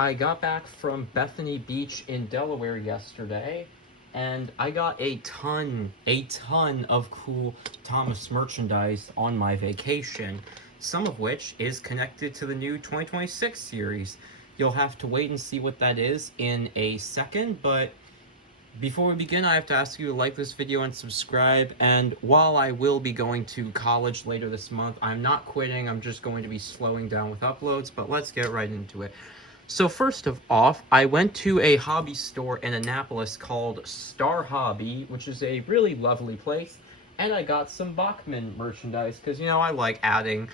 I got back from Bethany Beach in Delaware yesterday, and I got a ton of cool Thomas merchandise on my vacation, some of which is connected to the new 2026 series. You'll have to wait and see what that is in a second, but before we begin, I have to ask you to like this video and subscribe. And while I will be going to college later this month, I'm not quitting. I'm just going to be slowing down with uploads, but let's get right into it. So first of all, I went to a hobby store in Annapolis called Star Hobby, which is a really lovely place, and I got some Bachman merchandise because, you know, I like adding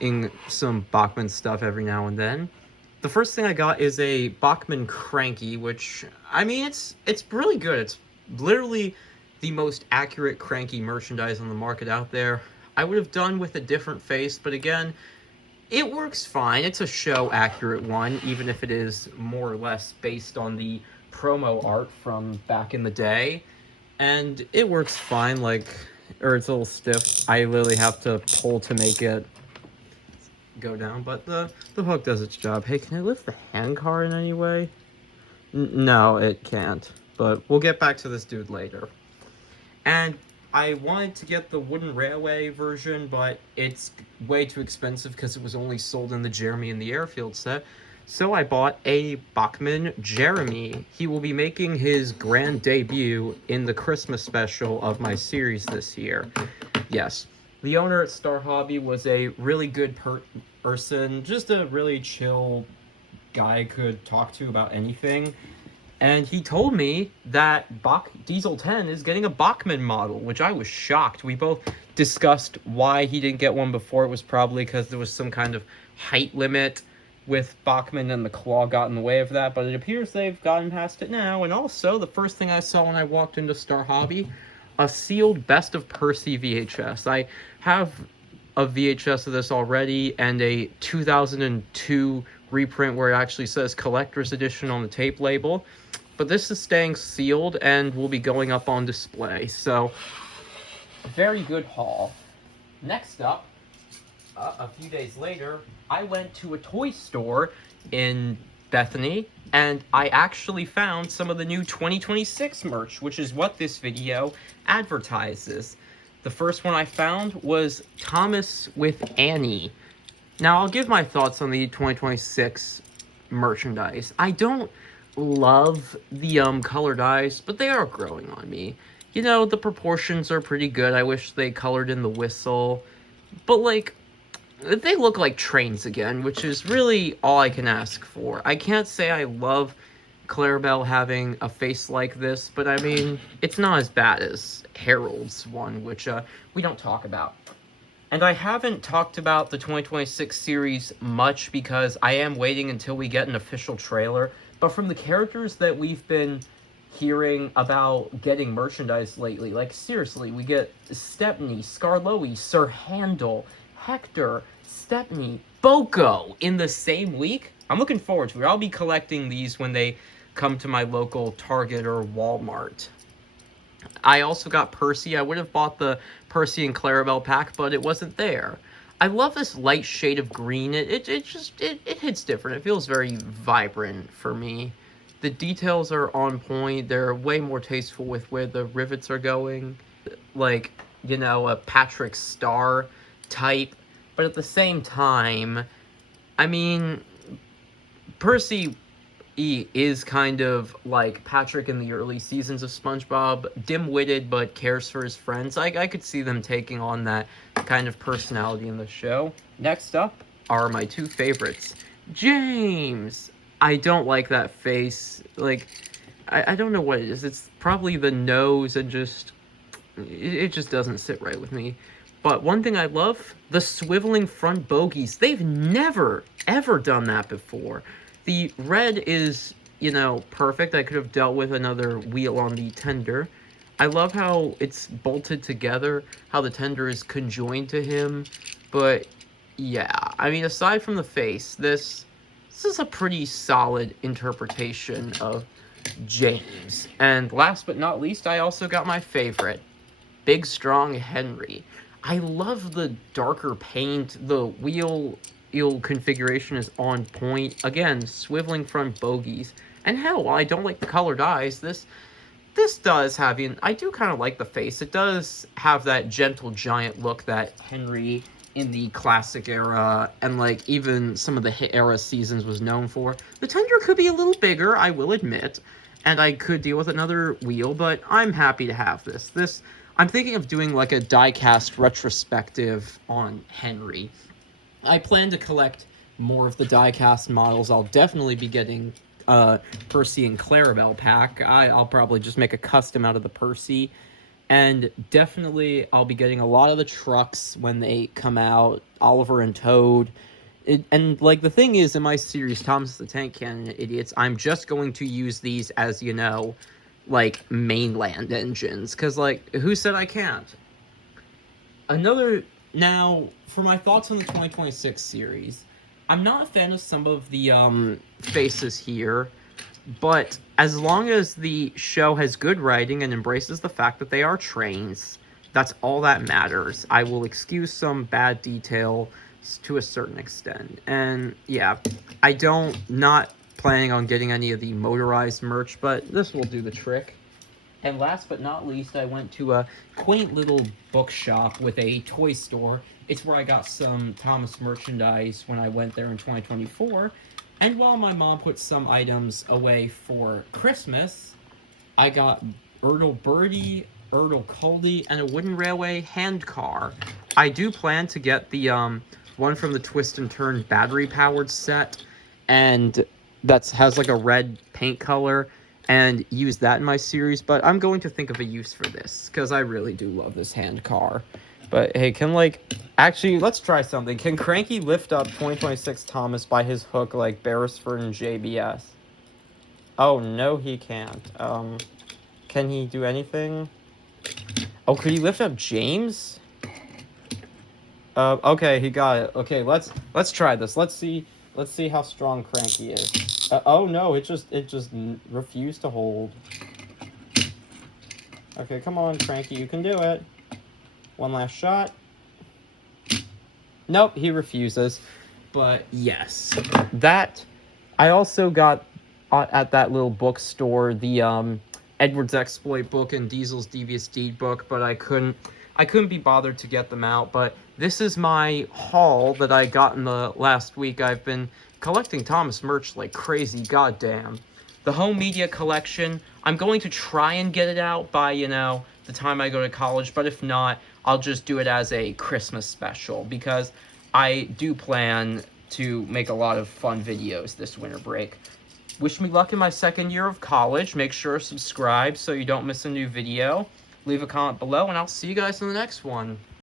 in some Bachman stuff every now and then. The first thing I got is a Bachman Cranky, which, I mean, it's really good. It's literally the most accurate Cranky merchandise on the market out there. I would have done with a different face, but again, it works fine. It's a show accurate one, even if it is more or less based on the promo art from back in the day. And it works fine, like, or it's a little stiff. I literally have to pull to make it go down, but the hook does its job. Hey, can I lift the handcar in any way? No, it can't. But we'll get back to this dude later. And I wanted to get the wooden railway version, but it's way too expensive because it was only sold in the Jeremy and the Airfield set. So I bought a Bachman Jeremy. He will be making his grand debut in the Christmas special of my series this year. Yes. The owner at Star Hobby was a really good person, just a really chill guy I could talk to about anything. And he told me that Diesel 10 is getting a Bachman model, which I was shocked. We both discussed why he didn't get one before. It was probably because there was some kind of height limit with Bachman and the claw got in the way of that, but it appears they've gotten past it now. And also, the first thing I saw when I walked into Star Hobby, a sealed Best of Percy VHS. I have a VHS of this already and a 2002 reprint where it actually says collector's edition on the tape label, but this is staying sealed and will be going up on display. So very good haul. Next up, a few days later, I went to a toy store in Bethany, and I actually found some of the new 2026 merch, which is what this video advertises. The first one I found was Thomas with Annie. Now, I'll give my thoughts on the 2026 merchandise. I don't love the colored eyes, but they are growing on me. You know, the proportions are pretty good. I wish they colored in the whistle. But, like, they look like trains again, which is really all I can ask for. I can't say I love Clarabelle having a face like this, but I mean, it's not as bad as Harold's one, which we don't talk about. And I haven't talked about the 2026 series much because I am waiting until we get an official trailer. But from the characters that we've been hearing about getting merchandise lately, like seriously, we get Stepney, Skarloey, Sir Handel, Hector, Stepney, Boko in the same week. I'm looking forward to it. I'll be collecting these when they come to my local Target or Walmart. I also got Percy. I would have bought the Percy and Clarabelle pack, but it wasn't there. I love this light shade of green. It hits different. It feels very vibrant for me. The details are on point. They're way more tasteful with where the rivets are going. Like, you know, a Patrick Star type. But at the same time, I mean, Percy is kind of like Patrick in the early seasons of SpongeBob, dim-witted but cares for his friends. I could see them taking on that kind of personality in the show. Next up are my two favorites. James! I don't like that face. Like, I don't know what it is. It's probably the nose and just... It just doesn't sit right with me. But one thing I love, the swiveling front bogies. They've never, ever done that before. The red is, you know, perfect. I could have dealt with another wheel on the tender. I love how it's bolted together, how the tender is conjoined to him. But, yeah, I mean, aside from the face, this is a pretty solid interpretation of James. And last but not least, I also got my favorite, Big Strong Henry. I love the darker paint. The wheel wheel configuration is on point. Again, swiveling front bogies. And hell, while I don't like the colored eyes, this does have, I do kind of like the face. It does have that gentle giant look that Henry in the classic era and like even some of the hit era seasons was known for. The Tundra could be a little bigger, I will admit, and I could deal with another wheel, but I'm happy to have this. I'm thinking of doing like a die-cast retrospective on Henry. I plan to collect more of the die-cast models. I'll definitely be getting Percy and Clarabelle pack. I'll probably just make a custom out of the Percy. And definitely I'll be getting a lot of the trucks when they come out. Oliver and Toad. And like the thing is, in my series, Thomas the Tank Cannon Idiots, I'm just going to use these as, like mainland engines. Because like, who said I can't? Now, for my thoughts on the 2026 series, I'm not a fan of some of the faces here, but as long as the show has good writing and embraces the fact that they are trains, that's all that matters. I will excuse some bad detail to a certain extent. And yeah, not planning on getting any of the motorized merch, but this will do the trick. And last but not least, I went to a quaint little bookshop with a toy store. It's where I got some Thomas merchandise when I went there in 2024. And while my mom put some items away for Christmas, I got Erdl Birdie, Erdl Culdy, and a wooden railway hand car. I do plan to get the one from the Twist and Turn battery-powered set, and that has like a red paint color, and use that in my series, but I'm going to think of a use for this, because I really do love this hand car. But hey, actually, let's try something. Can Cranky lift up 2026 Thomas by his hook like Beresford and JBS? Oh, no, he can't. Can he do anything? Oh, could he lift up James? Okay, he got it. Okay, let's try this. Let's see how strong Cranky is. Oh no, it just refused to hold. Okay, come on, Cranky, you can do it. One last shot. Nope, he refuses. But yes, I also got at that little bookstore the Edward's Exploit book and Diesel's Devious Deed book, but I couldn't be bothered to get them out. But this is my haul that I got in the last week. I've been collecting Thomas merch like crazy, goddamn. The home media collection, I'm going to try and get it out by, the time I go to college, but if not, I'll just do it as a Christmas special, because I do plan to make a lot of fun videos this winter break. Wish me luck in my second year of college. Make sure to subscribe so you don't miss a new video. Leave a comment below, and I'll see you guys in the next one.